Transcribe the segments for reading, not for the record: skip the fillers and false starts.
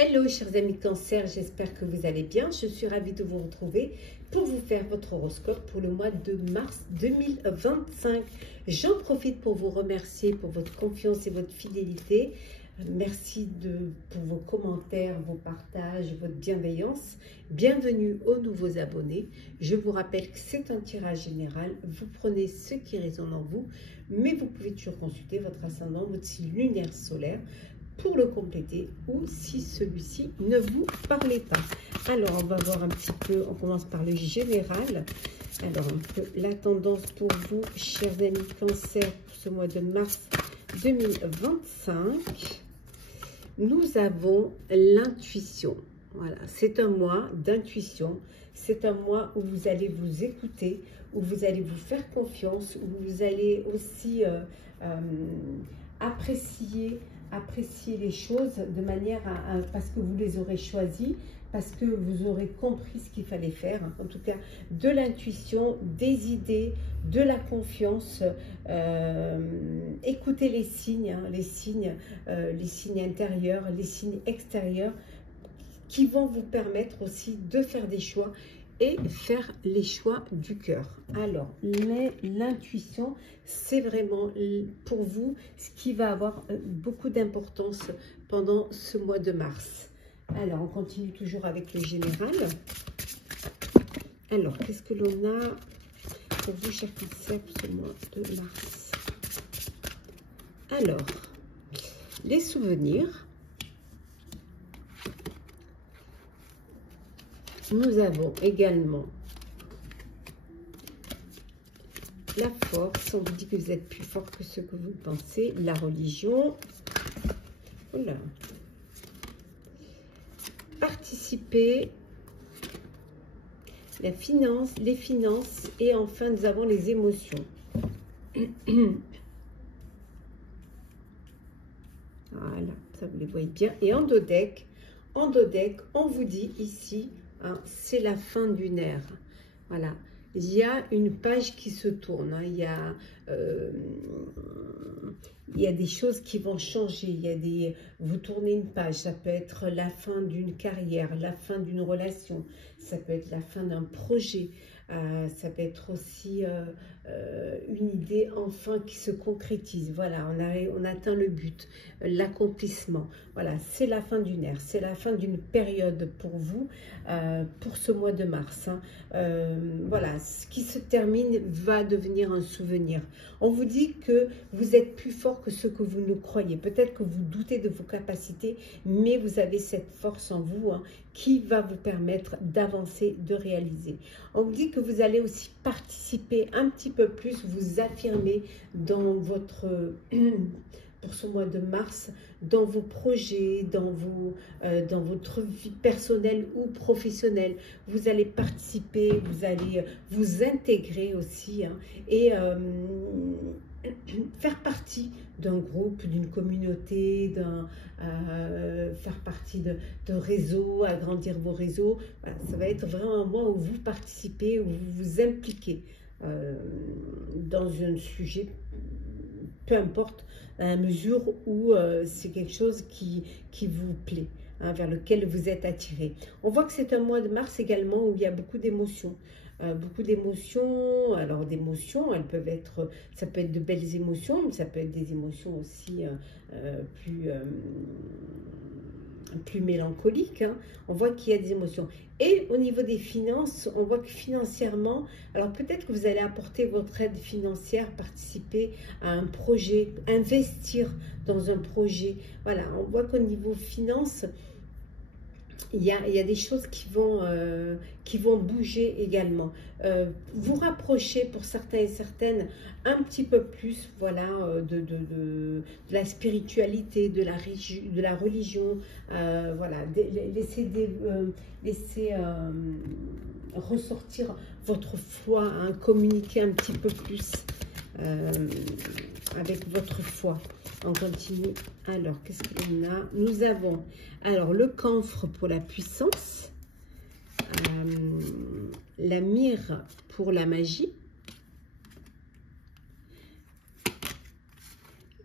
Hello chers amis Cancer, j'espère que vous allez bien. Je suis ravie de vous retrouver pour vous faire votre horoscope pour le mois de mars 2025. J'en profite pour vous remercier pour votre confiance et votre fidélité. Merci pour vos commentaires, vos partages, votre bienveillance. Bienvenue aux nouveaux abonnés. Je vous rappelle que c'est un tirage général. Vous prenez ce qui résonne en vous, mais vous pouvez toujours consulter votre ascendant, votre signe lunaire solaire pour le compléter ou si celui-ci ne vous parlait pas. Alors, on va voir un petit peu, on commence par le général. Alors, un peu la tendance pour vous, chers amis Cancer, pour ce mois de mars 2025. Nous avons l'intuition. Voilà, c'est un mois d'intuition. C'est un mois où vous allez vous écouter, où vous allez vous faire confiance, où vous allez aussi apprécier les choses de manière parce que vous les aurez choisies, parce que vous aurez compris ce qu'il fallait faire, en tout cas de l'intuition, des idées, de la confiance. Écoutez les signes, les signes intérieurs, les signes extérieurs qui vont vous permettre aussi de faire des choix et faire les choix du cœur. Alors, l'intuition, c'est vraiment pour vous ce qui va avoir beaucoup d'importance pendant ce mois de mars. Alors, on continue toujours avec le général. Alors, qu'est-ce que l'on a pour vous, chers Cancer, pour ce mois de mars? Alors, les souvenirs. Nous avons également la force. On vous dit que vous êtes plus fort que ce que vous pensez. La religion. Oula. Participer. La finance, les finances. Et enfin, nous avons les émotions. Voilà, ça vous les voyez bien. Et en dos deck, on vous dit ici, hein, c'est la fin d'une ère. Voilà, il y a une page qui se tourne. Hein, il y a des choses qui vont changer. Vous tournez une page. Ça peut être la fin d'une carrière, la fin d'une relation. Ça peut être la fin d'un projet. Ça peut être aussi une idée enfin qui se concrétise. Voilà, on atteint le but, l'accomplissement. Voilà, c'est la fin d'une ère, c'est la fin d'une période pour vous, pour ce mois de mars. Hein. Voilà, ce qui se termine va devenir un souvenir. On vous dit que vous êtes plus fort que ce que vous ne croyez. Peut-être que vous doutez de vos capacités, mais vous avez cette force en vous, hein, qui va vous permettre d'avancer, de réaliser. On vous dit que vous allez aussi participer un petit peu plus, vous affirmer dans votre, pour ce mois de mars, dans vos projets, dans votre vie personnelle ou professionnelle. Vous allez participer, vous allez vous intégrer aussi, hein, et faire partie d'un groupe, d'une communauté, faire partie de réseaux, agrandir vos réseaux. Voilà, ça va être vraiment un mois où vous participez, où vous vous impliquez dans un sujet, peu importe, à la mesure où c'est quelque chose qui vous plaît, hein, vers lequel vous êtes attiré. On voit que c'est un mois de mars également où il y a beaucoup d'émotions. Beaucoup d'émotions. Alors d'émotions, elles peuvent être, ça peut être de belles émotions, mais ça peut être des émotions aussi plus mélancoliques. Hein. On voit qu'il y a des émotions. Et au niveau des finances, on voit que financièrement, alors peut-être que vous allez apporter votre aide financière, participer à un projet, investir dans un projet. Voilà, on voit qu'au niveau finances, il y a des choses qui vont bouger également. Vous rapprochez pour certains et certaines un petit peu plus, voilà, de la spiritualité, de la religion. Voilà, laissez ressortir votre foi, hein, communiquer un petit peu plus avec votre foi. On continue. Alors, qu'est-ce qu'on a? Nous avons alors le camphre pour la puissance, la myrrhe pour la magie,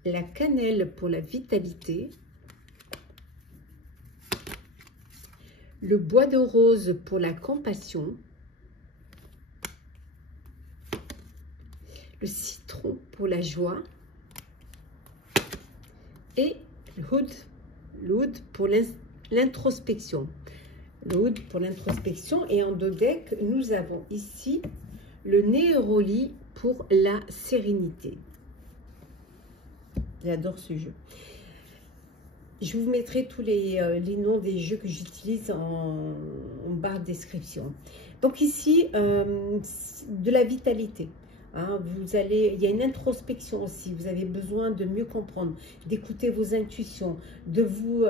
la cannelle pour la vitalité, le bois de rose pour la compassion, le citron pour la joie et le oud pour l'introspection. Le oud pour l'introspection. Et en dos deck, nous avons ici le Néroli pour la sérénité. J'adore ce jeu. Je vous mettrai tous les noms des jeux que j'utilise en barre de description. Donc ici, de la vitalité. Hein, il y a une introspection aussi. Vous avez besoin de mieux comprendre, d'écouter vos intuitions, de vous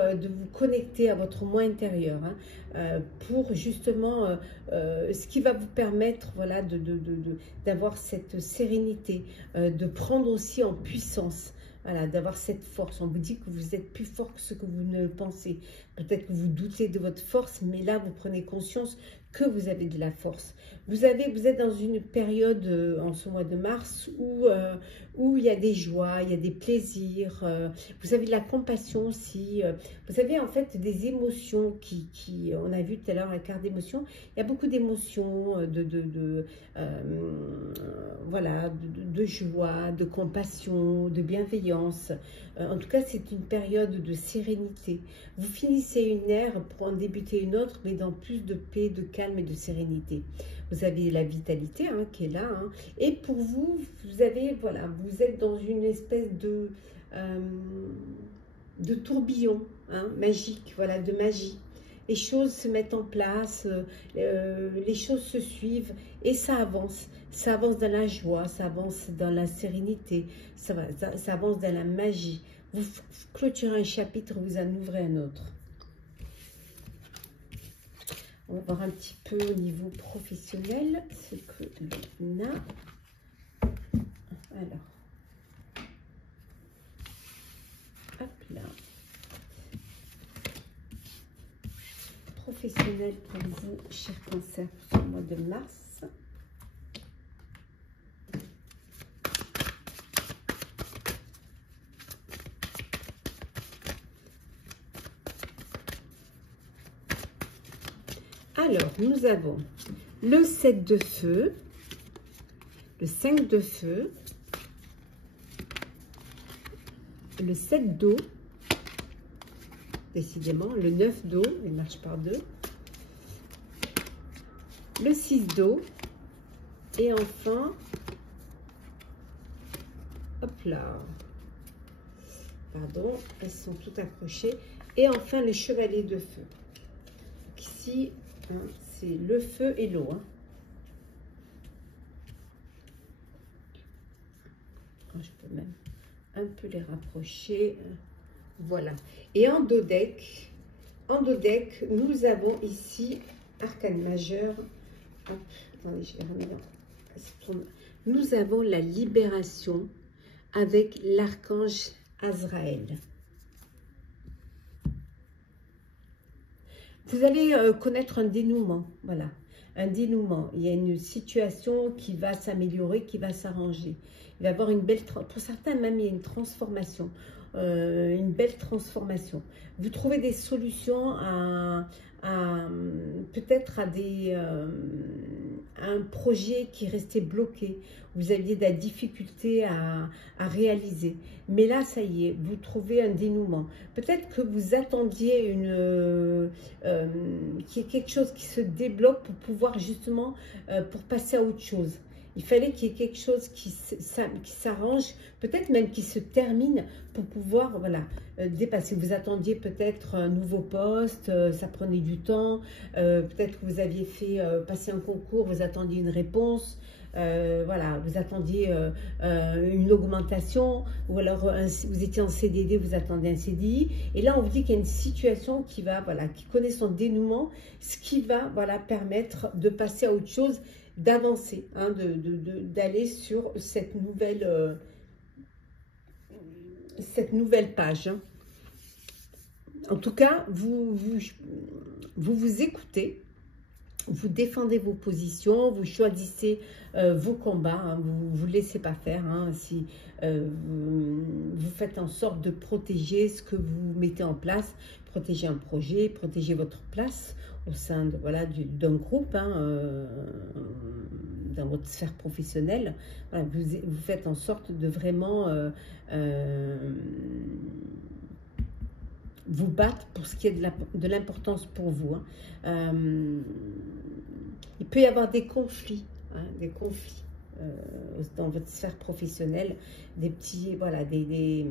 connecter à votre moi intérieur, hein, pour justement ce qui va vous permettre, voilà, d'avoir cette sérénité, de prendre aussi en puissance. Voilà, d'avoir cette force. On vous dit que vous êtes plus fort que ce que vous ne le pensez. Peut-être que vous doutez de votre force, mais là, vous prenez conscience que vous avez de la force. Vous êtes dans une période, en ce mois de mars, où il y a des joies, il y a des plaisirs. Vous avez de la compassion aussi. Vous avez en fait des émotions on a vu tout à l'heure la carte d'émotions. Il y a beaucoup d'émotions, voilà, de joie, de compassion, de bienveillance. En tout cas, c'est une période de sérénité. Vous finissez une ère pour en débuter une autre, mais dans plus de paix, de calme et de sérénité. Vous avez la vitalité, hein, qui est là. Hein. Et pour vous, vous êtes dans une espèce de tourbillon, hein, magique, voilà, de magie. Les choses se mettent en place, les choses se suivent et ça avance. Ça avance dans la joie, ça avance dans la sérénité, ça avance dans la magie. Vous clôturez un chapitre, vous en ouvrez un autre. On va voir un petit peu au niveau professionnel ce que l'on a. Alors, hop là. Professionnel pour vous, chers Cancer, pour le mois de mars. Alors, nous avons le 7 de feu, le 5 de feu, le 7 d'eau, décidément, le 9 d'eau, il marche par deux, le 6 d'eau, et enfin, hop là, pardon, elles sont toutes accrochées, et enfin le chevalier de feu. Donc ici, hein, c'est le feu et l'eau. Hein. Je peux même un peu les rapprocher. Voilà. Et en dos deck, nous avons ici arcane majeur. Hop, attendez, je vais remettre. Nous avons la libération avec l'archange Azraël. Vous allez connaître un dénouement, voilà, un dénouement. Il y a une situation qui va s'améliorer, qui va s'arranger. Il va y avoir une belle, pour certains même, il y a une transformation, une belle transformation. Vous trouvez des solutions peut-être à un projet qui restait bloqué. Vous aviez de la difficulté à réaliser. Mais là, ça y est, vous trouvez un dénouement. Peut-être que vous attendiez qu'il y ait quelque chose qui se débloque pour pouvoir justement, pour passer à autre chose. Il fallait qu'il y ait quelque chose qui s'arrange, peut-être même qui se termine pour pouvoir, voilà, dépasser. Vous attendiez peut-être un nouveau poste, ça prenait du temps, peut-être que vous aviez fait passer un concours, vous attendiez une réponse, voilà, vous attendiez une augmentation, ou alors vous étiez en CDD, vous attendez un CDI, et là on vous dit qu'il y a une situation qui va, voilà, qui connaît son dénouement, ce qui va, voilà, permettre de passer à autre chose, d'avancer, hein, d'aller sur cette nouvelle page. Hein. En tout cas, vous écoutez, vous défendez vos positions, vous choisissez vos combats, hein, vous ne vous laissez pas faire. Hein, si vous faites en sorte de protéger ce que vous mettez en place, protéger un projet, protéger votre place au sein de, voilà, d'un groupe, hein, dans votre sphère professionnelle. Voilà, vous faites en sorte de vraiment vous battre pour ce qui est de l'importance pour vous. Hein. Il peut y avoir des conflits, hein, dans votre sphère professionnelle, des petits, voilà, des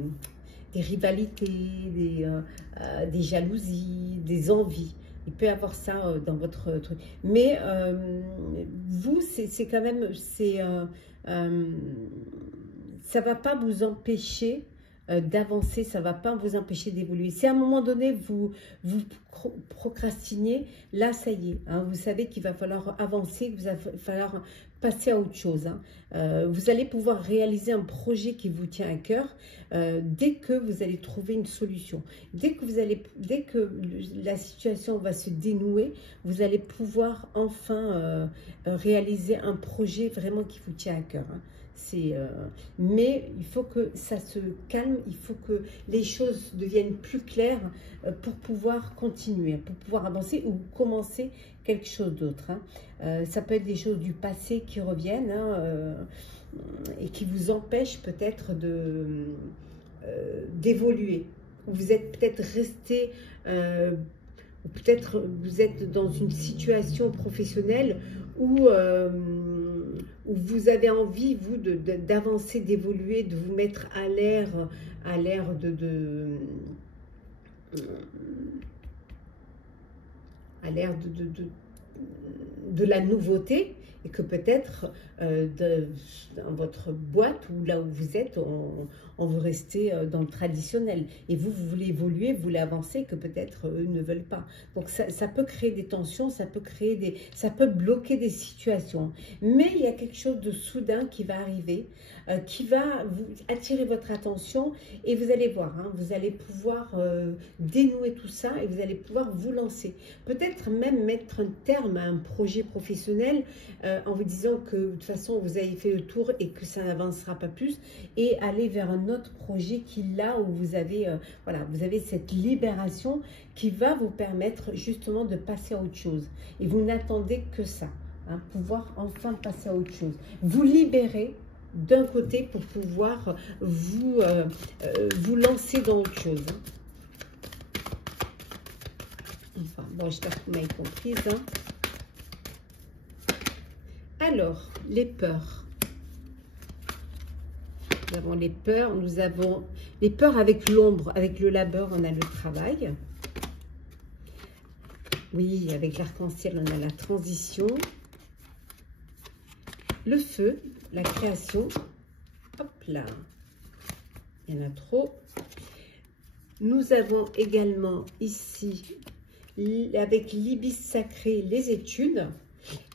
rivalités, des jalousies, des envies. Il peut y avoir ça dans votre truc. Mais vous, c'est quand même, ça ne va pas vous empêcher d'avancer, ça ne va pas vous empêcher d'évoluer. Si à un moment donné, vous procrastinez, là, ça y est. Hein, vous savez qu'il va falloir avancer, qu'il va falloir passer à autre chose. Hein. Vous allez pouvoir réaliser un projet qui vous tient à cœur dès que vous allez trouver une solution. Dès que la situation va se dénouer, vous allez pouvoir enfin réaliser un projet vraiment qui vous tient à cœur. Hein. Mais il faut que ça se calme, il faut que les choses deviennent plus claires pour pouvoir continuer, pour pouvoir avancer ou commencer quelque chose d'autre. Hein. Ça peut être des choses du passé qui reviennent hein, et qui vous empêchent peut-être d'évoluer. Vous êtes peut-être resté, ou peut-être vous êtes dans une situation professionnelle où vous avez envie, vous, d'avancer, d'évoluer, de vous mettre à l'ère de la nouveauté, et que peut-être dans votre boîte ou là où vous êtes, on veut rester dans le traditionnel. Et vous voulez évoluer, vous voulez avancer, que peut-être eux ne veulent pas. Donc ça peut créer des tensions, ça peut bloquer des situations. Mais il y a quelque chose de soudain qui va arriver, qui va vous attirer votre attention, et vous allez voir, hein, vous allez pouvoir dénouer tout ça et vous allez pouvoir vous lancer. Peut-être même mettre un terme à un projet professionnel en vous disant que de toute façon vous avez fait le tour et que ça n'avancera pas plus, et aller vers un autre projet qui là où vous avez voilà, vous avez cette libération qui va vous permettre justement de passer à autre chose, et vous n'attendez que ça, hein, pouvoir enfin passer à autre chose, vous libérer d'un côté pour pouvoir vous lancer dans autre chose. Hein. Enfin, bon, j'espère que vous m'avez comprise. Hein. Alors, les peurs. Nous avons les peurs, nous avons les peurs avec l'ombre, avec le labeur, on a le travail. Oui, avec l'arc-en-ciel, on a la transition. Le feu, la création. Hop là, il y en a trop. Nous avons également ici, avec l'ibis sacré, les études.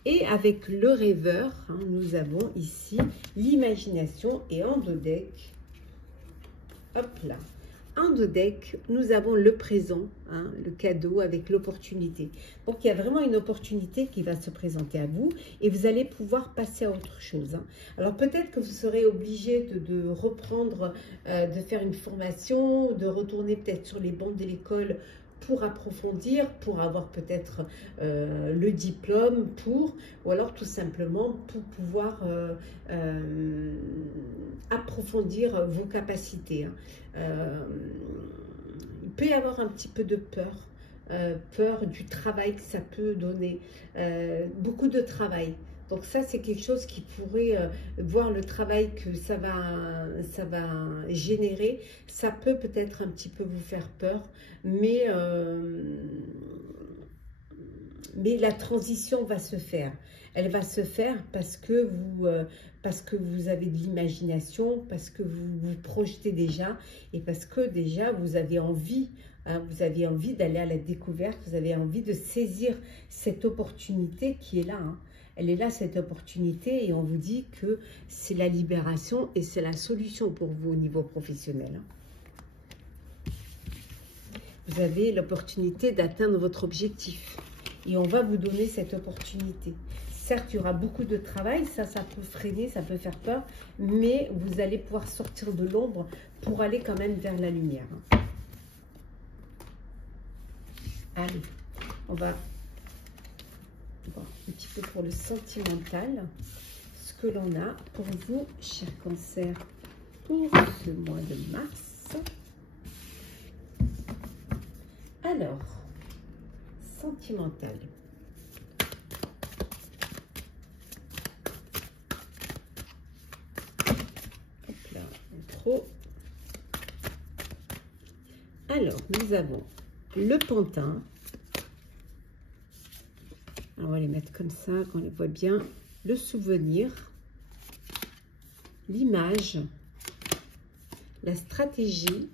Et avec le rêveur, hein, nous avons ici l'imagination, et en dos deck, hop là, en dos deck, nous avons le présent, hein, le cadeau avec l'opportunité. Donc il y a vraiment une opportunité qui va se présenter à vous et vous allez pouvoir passer à autre chose. Hein. Alors peut-être que vous serez obligé de reprendre, de faire une formation, de retourner peut-être sur les bancs de l'école pour approfondir, pour avoir peut-être le diplôme, ou alors tout simplement pour pouvoir approfondir vos capacités. Hein. Il peut y avoir un petit peu de peur, peur du travail que ça peut donner, beaucoup de travail. Donc ça, c'est quelque chose qui pourrait, voir le travail que ça va générer, ça peut peut-être un petit peu vous faire peur, mais la transition va se faire. Elle va se faire parce que vous avez de l'imagination, parce que vous vous projetez déjà, et parce que déjà vous avez envie, hein, vous avez envie d'aller à la découverte, vous avez envie de saisir cette opportunité qui est là. Hein. Elle est là, cette opportunité, et on vous dit que c'est la libération et c'est la solution pour vous au niveau professionnel. Hein. Vous avez l'opportunité d'atteindre votre objectif et on va vous donner cette opportunité. Certes, il y aura beaucoup de travail, ça peut freiner, ça peut faire peur, mais vous allez pouvoir sortir de l'ombre pour aller quand même vers la lumière. Allez, on va voir un petit peu pour le sentimental, ce que l'on a pour vous, chers cancers, pour ce mois de mars. Alors, sentimental. Hop là, trop. Alors, nous avons le pantin. On va les mettre comme ça, qu'on les voit bien. Le souvenir, l'image, la stratégie,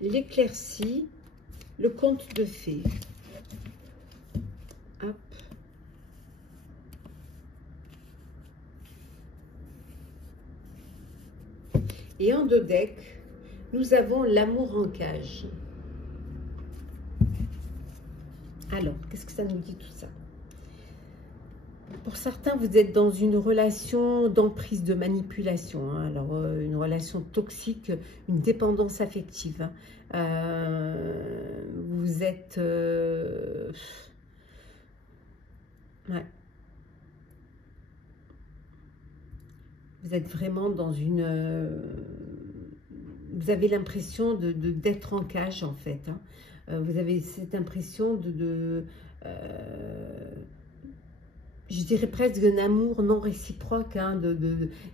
l'éclaircie, le conte de fées. Hop. Et en dos deck, nous avons l'amour en cage. Alors, qu'est-ce que ça nous dit tout ça? Pour certains, vous êtes dans une relation d'emprise, de manipulation. Hein. Alors, une relation toxique, une dépendance affective. Hein. Vous êtes... ouais. Vous êtes vraiment dans une... vous avez l'impression d'être en cage, en fait. Hein. Vous avez cette impression je dirais presque d'un amour non réciproque, hein,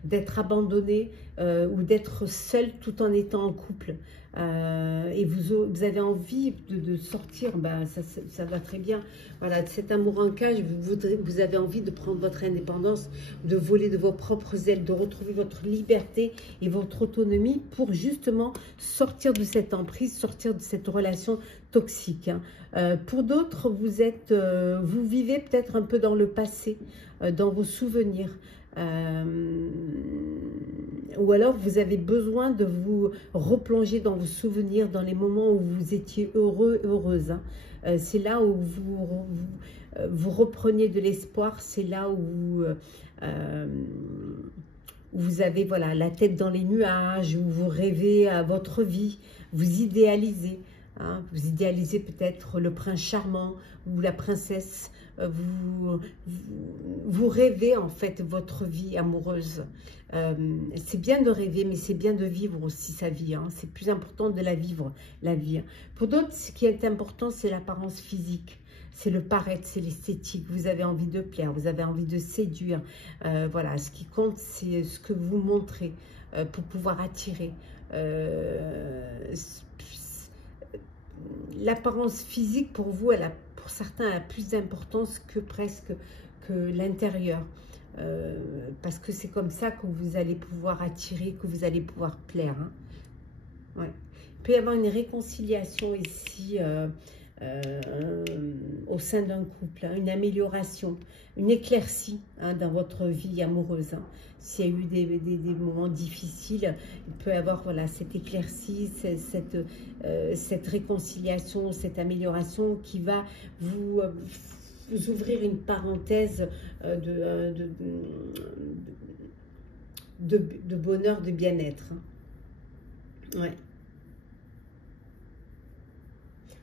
d'être abandonné ou d'être seul tout en étant en couple. Et vous avez envie de sortir, ben, ça va très bien. Voilà, cet amour en cage, vous avez envie de prendre votre indépendance, de voler de vos propres ailes, de retrouver votre liberté et votre autonomie pour justement sortir de cette emprise, sortir de cette relation toxique. Hein. Pour d'autres, vous vivez peut-être un peu dans le passé, dans vos souvenirs. Ou alors vous avez besoin de vous replonger dans vos souvenirs, dans les moments où vous étiez heureux, heureuse. Hein. C'est là où vous reprenez de l'espoir, c'est là où vous avez voilà, la tête dans les nuages, où vous rêvez à votre vie, vous idéalisez. Hein, vous idéalisez peut-être le prince charmant ou la princesse. Vous rêvez en fait votre vie amoureuse. C'est bien de rêver, mais c'est bien de vivre aussi sa vie. Hein. C'est plus important de la vivre, la vie. Pour d'autres, ce qui est important, c'est l'apparence physique. C'est le paraître, c'est l'esthétique. Vous avez envie de plaire, vous avez envie de séduire. Voilà, ce qui compte, c'est ce que vous montrez pour pouvoir attirer. L'apparence physique, pour vous, pour certains, a plus d'importance que presque que l'intérieur. Parce que c'est comme ça que vous allez pouvoir attirer, que vous allez pouvoir plaire. Hein. Ouais. Il peut y avoir une réconciliation ici au sein d'un couple, hein, une amélioration, une éclaircie hein, dans votre vie amoureuse. Hein. S'il y a eu des moments difficiles, il peut y avoir voilà, cette éclaircie, cette réconciliation, cette amélioration qui va vous ouvrir une parenthèse de bonheur, de bien-être. Hein. Ouais.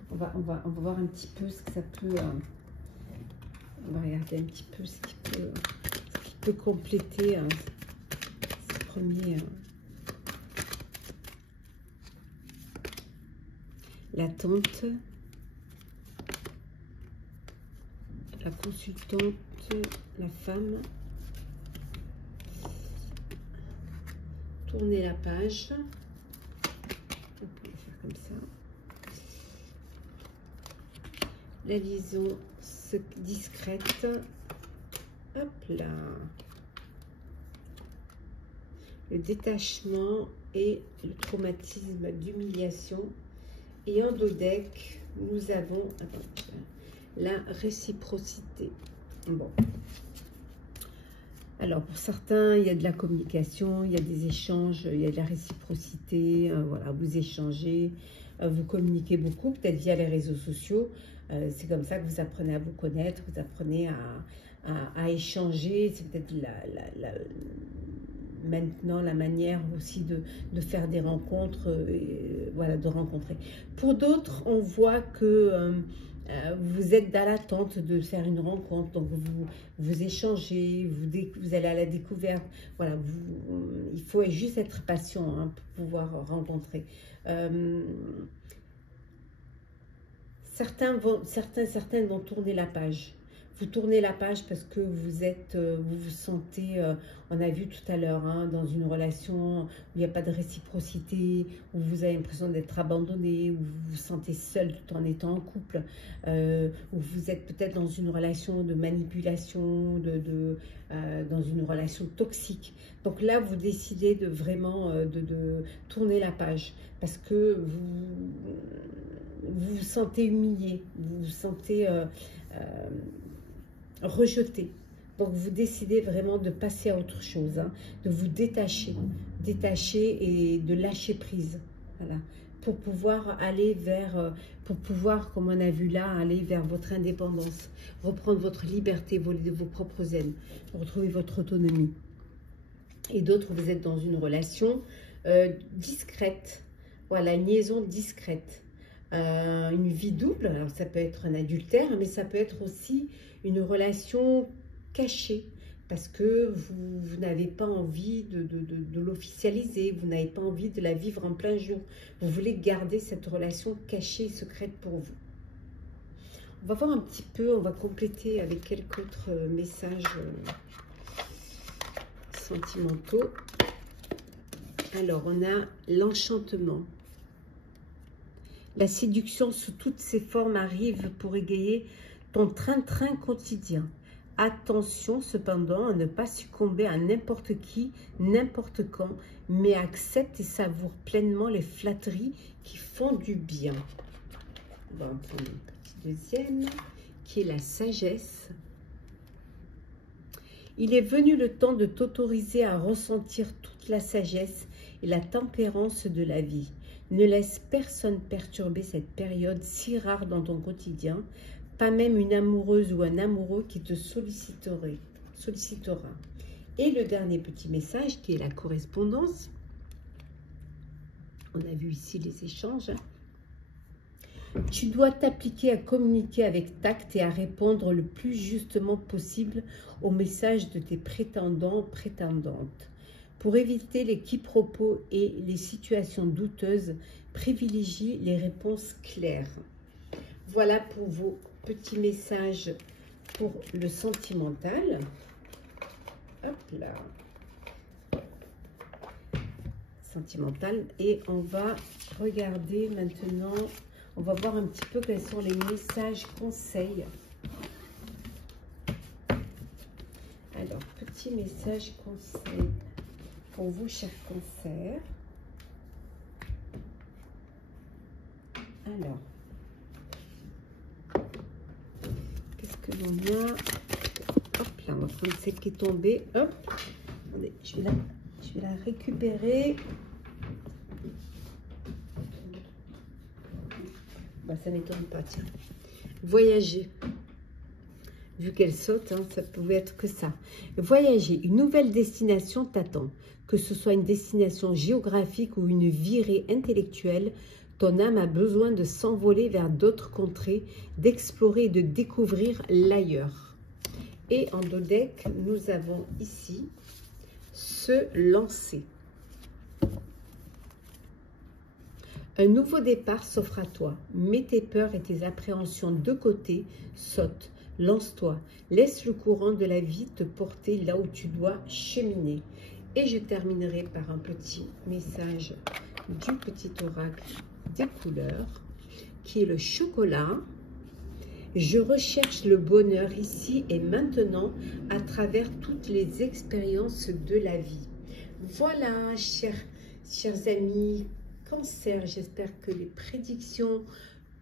On va voir un petit peu ce que ça peut... on va regarder un petit peu ce qui peut compléter ce premier... la tante, la consultante, la femme. Tournez la page. On peut faire comme ça. La liaison discrète. Hop là. Le détachement et le traumatisme d'humiliation. Et en dos deck, nous avons la réciprocité. Bon. Alors, pour certains, il y a de la communication, il y a des échanges, il y a de la réciprocité. Voilà, vous échangez, vous communiquez beaucoup, peut-être via les réseaux sociaux. C'est comme ça que vous apprenez à vous connaître, vous apprenez à échanger. C'est peut-être maintenant la manière aussi de faire des rencontres, voilà, de rencontrer. Pour d'autres, on voit que vous êtes dans l'attente de faire une rencontre, donc vous échangez, vous allez à la découverte. Voilà, il faut juste être patient hein, pour pouvoir rencontrer. Certaines vont tourner la page. Vous tournez la page parce que vous vous sentez, on a vu tout à l'heure, hein, dans une relation où il n'y a pas de réciprocité, où vous avez l'impression d'être abandonné, où vous vous sentez seul tout en étant en couple, où vous êtes peut-être dans une relation de manipulation, dans une relation toxique. Donc là, vous décidez de vraiment de tourner la page parce que vous vous sentez humilié, vous vous sentez rejeté. Donc vous décidez vraiment de passer à autre chose, hein, de vous détacher et de lâcher prise. Voilà. Pour pouvoir aller vers, pour pouvoir, comme on a vu là, aller vers votre indépendance, reprendre votre liberté, voler de vos propres ailes, retrouver votre autonomie. Et d'autres, vous êtes dans une relation discrète, voilà, une liaison discrète. Une vie double, alors ça peut être un adultère, mais ça peut être aussi une relation cachée, parce que vous n'avez pas envie de l'officialiser, vous n'avez pas envie de la vivre en plein jour, vous voulez garder cette relation cachée et secrète pour vous. On va voir un petit peu, on va compléter avec quelques autres messages sentimentaux. Alors, on a l'enchantement. La séduction sous toutes ses formes arrive pour égayer ton train-train quotidien. Attention cependant à ne pas succomber à n'importe qui, n'importe quand, mais accepte et savoure pleinement les flatteries qui font du bien. On va en prendre une petite deuxième, qui est la sagesse. Il est venu le temps de t'autoriser à ressentir toute la sagesse et la tempérance de la vie. Ne laisse personne perturber cette période si rare dans ton quotidien, pas même une amoureuse ou un amoureux qui te sollicitera. Et le dernier petit message qui est la correspondance. On a vu ici les échanges. Tu dois t'appliquer à communiquer avec tact et à répondre le plus justement possible aux messages de tes prétendants, prétendantes. Pour éviter les quiproquos et les situations douteuses, privilégie les réponses claires. Voilà pour vos petits messages pour le sentimental. Hop là. Sentimental. Et on va regarder maintenant, on va voir un petit peu quels sont les messages conseils. Alors, petit message conseil pour vous, chers cancers. Alors, qu'est-ce que l'on a? Hop là, on va prendre celle qui est tombée. Hop, attendez, je vais la récupérer. Bah, ça m'étonne pas, tiens. Voyager. Vu qu'elle saute, hein, ça pouvait être que ça. Voyager, une nouvelle destination t'attend. Que ce soit une destination géographique ou une virée intellectuelle, ton âme a besoin de s'envoler vers d'autres contrées, d'explorer et de découvrir l'ailleurs. Et en dos deck, nous avons ici se lancer. Un nouveau départ s'offre à toi. Mets tes peurs et tes appréhensions de côté, saute. Lance-toi, laisse le courant de la vie te porter là où tu dois cheminer. Et je terminerai par un petit message du petit oracle des couleurs, qui est le chocolat. Je recherche le bonheur ici et maintenant à travers toutes les expériences de la vie. Voilà, chers amis Cancer, j'espère que les prédictions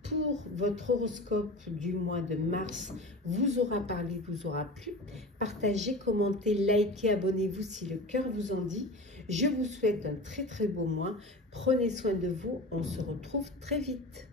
pour votre horoscope du mois de mars vous aura parlé, vous aura plu. Partagez, commentez, likez, abonnez-vous si le cœur vous en dit. Je vous souhaite un très beau mois. Prenez soin de vous. On se retrouve très vite.